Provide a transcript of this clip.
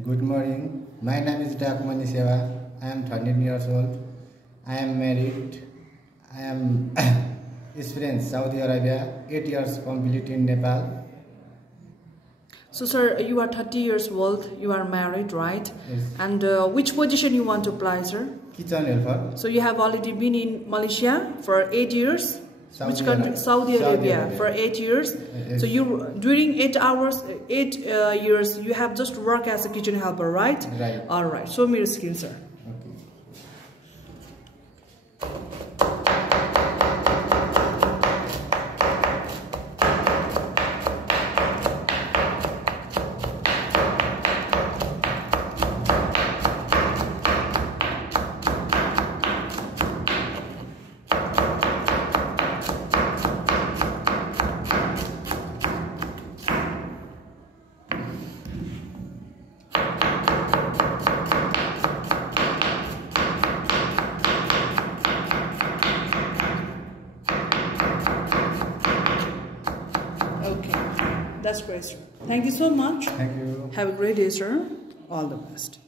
Good morning. My name is Sewa. I am 13 years old. I am married. I am experienced Saudi Arabia. 8 years complete in Nepal. So, sir, you are 30 years old. You are married, right? Yes. And which position you want to apply, sir? Kitchen helper. So you have already been in Malaysia for 8 years. Which country? Saudi Arabia for 8 years. Yes. So you during 8 years you have just worked as a kitchen helper, right? Right. All right. Show me your skill, sir. Okay, that's great, sir. Thank you so much. Thank you. Have a great day, sir. All the best.